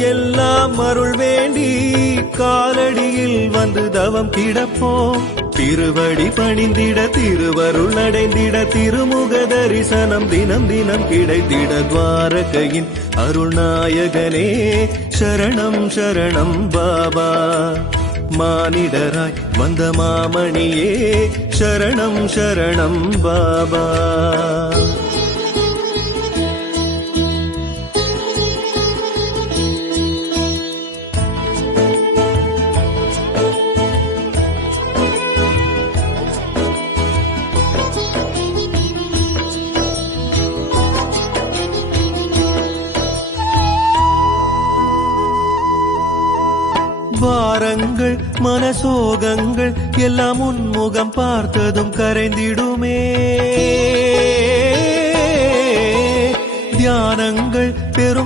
எல்லாம் அருள் வேண்டி காலடியில் வந்து தவம் கிடப்போம். திருவடி பணிந்திட திருவருள் அடைந்திட திருமுக தரிசனம் தினம் தினம் கிடைத்திட துவாரகையின் அருள்நாயகனே சரணம் சரணம் பாபா. மானிடராய் வந்த மாமணியே சரணம் சரணம் பாபா. வாரங்கள் மனசோகங்கள் எல்லாம் உன்முகம் பார்த்ததும் கரைந்திடுமே. தியானங்கள் பெரும்